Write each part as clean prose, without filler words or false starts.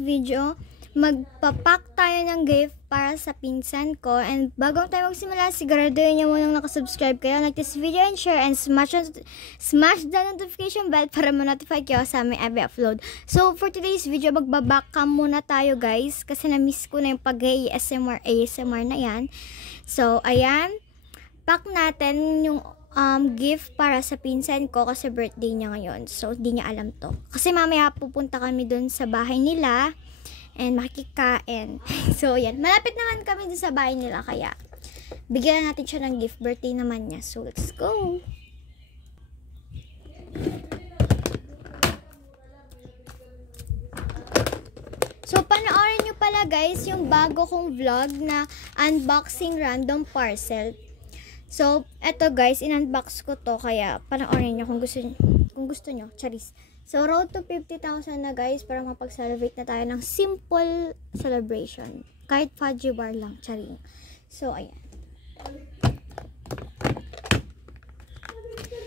video, magpapack tayo ng gift para sa pinsan ko. And bago tayo magsimula, siguraduhin nyo munang nakasubscribe kayo, like this video and share, and smash the notification bell para ma-notify kayo sa aming every upload. So for today's video, magbaback cam muna tayo guys, kasi na-miss ko na yung pag-ASMR na yan. So ayan, pack natin yung gift para sa pinsan ko kasi birthday niya ngayon. So, di niya alam to. Kasi mamaya pupunta kami dun sa bahay nila and makikikain. So, yan. Malapit naman kami dun sa bahay nila kaya bigyan natin siya ng gift. Birthday naman niya. So, let's go! So, panoorin nyo pala guys yung bago kong vlog na unboxing random parcel. So, eto guys, in-unbox ko to, kaya panoorin nyo kung gusto nyo, charis. So, road to 50,000 na guys, para mapag-celebrate na tayo ng simple celebration. Kahit fudgy bar lang, charing. So, ayan.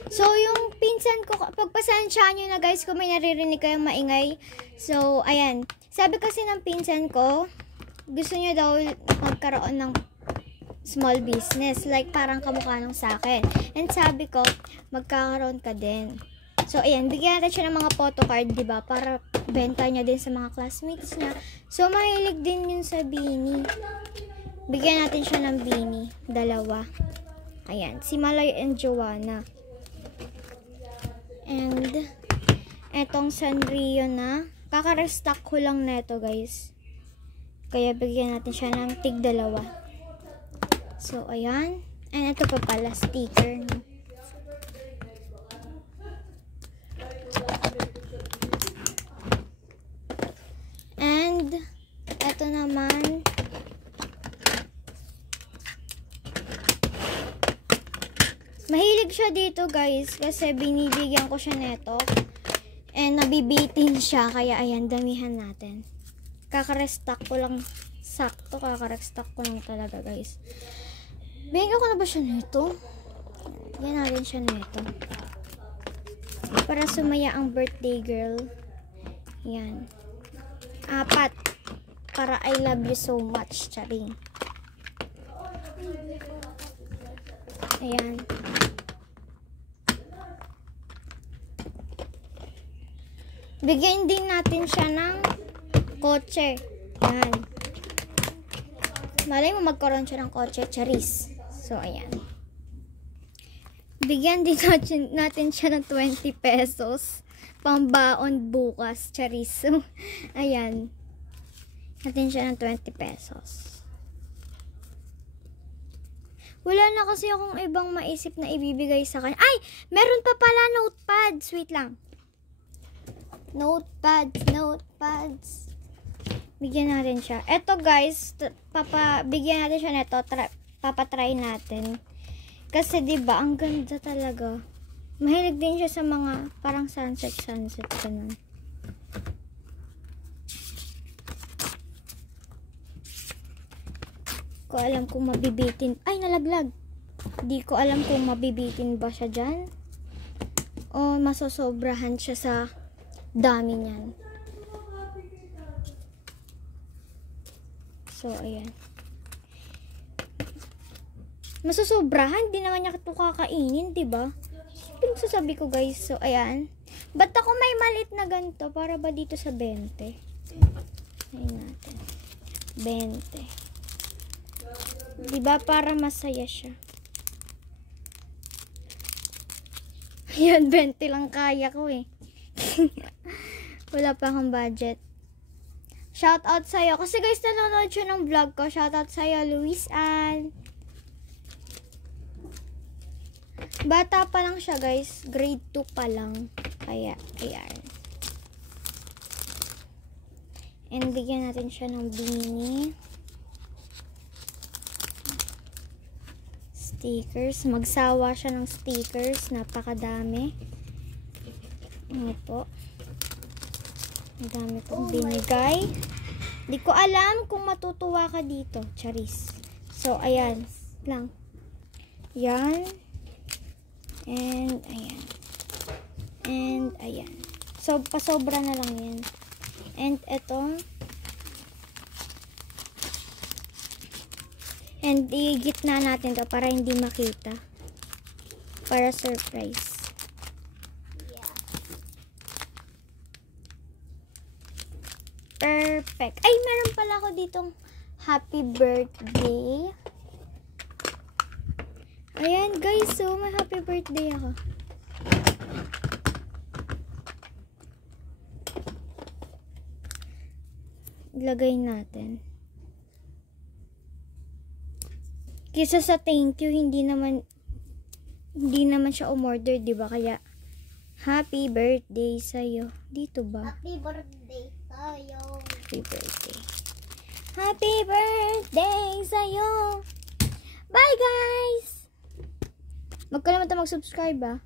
So, yung pinsan ko, pagpasansyahan nyo na guys, kung may naririnig kayong maingay. So, ayan. Sabi kasi ng pinsan ko, gusto nyo daw magkaroon ng small business, like parang kamukha nung sa akin. And sabi ko, magkakaroon ka din. So, ayan, bigyan natin siya ng mga photocard, diba? Para benta niya din sa mga classmates niya. So, mahilig din yun sa beanie. Bigyan natin siya ng beanie. Dalawa. Ayan, si Malay and Joanna. And, etong Sanrio na. Kaka-restock ko lang neto, guys. Kaya bigyan natin siya ng tig dalawa. So, ayan. And ito pa pala, sticker. No? And, ito naman. Mahilig siya dito, guys. Kasi binibigyan ko siya neto. And, nabibitin siya. Kaya, ayan, damihan natin. Kaka-restock ko lang. Sakto, kaka-restock ko lang talaga, guys. Bigyan ko na ba siya nito? Bigyan natin siya nito. Para sumaya ang birthday girl. Yan. 4. Para I love you so much. Charing. Ayan. Bigyan din natin siya ng kotse. Yan. Malay mo magkaroon siya ng kotse. Charis. So, ayan. Bigyan din natin siya ng 20 pesos. Pambaon bukas. Charis. So, ayan. Natin siya ng 20 pesos. Wala na kasi akong ibang maisip na ibibigay sa kanya. Ay! Meron pa pala notepads. Wait lang. Notepads. Bigyan natin siya. Eto guys, bigyan natin siya neto. Papatry natin. Kasi 'di ba ang ganda talaga. Mahilig din siya sa mga parang sunset ganun. Ko alam kung mabibitin. Ay, nalaglag. Di ko alam kung mabibitin ba siya dyan. O masosobrahan siya sa dami niyan. So, ayan. Masosobrahan, di naman niya ito kakainin, diba? Pinagsasabi ko guys. So, ayan. Ba't ako may malit na ganito? Para ba dito sa 20? Ayan natin. 20. Diba? Para masaya siya. Ayan, 20 lang kaya ko eh. Wala pa akong budget. Shoutout sa'yo. Kasi guys, nanonood siya ng vlog ko. Shoutout sa'yo, Luis Ann. Bata pa lang siya guys. Grade 2 pa lang. Kaya, ayan. And bigyan natin siya ng beanie. Stickers. Magsawa siya ng stickers. Napakadami. Ano po. Ang dami kong binigay. Di ko alam kung matutuwa ka dito. Charis. So, ayan. Lang. Yan. And, ayan. And, ayan. So, pasobra na lang yan. And ito. And i-gitna natin to para hindi makita. Para surprise. Yeah. Perfect. Ay, meron pala ako ditong happy birthday. Ayan guys, so may happy birthday ako. Ilagay natin. Kisa sa thank you, hindi naman siya umorder, di ba? Kaya, happy birthday sa'yo. Dito ba? Happy birthday tayo. Happy birthday. Happy birthday sa'yo. Bye, guys! Huwag ka naman mag-subscribe, ah.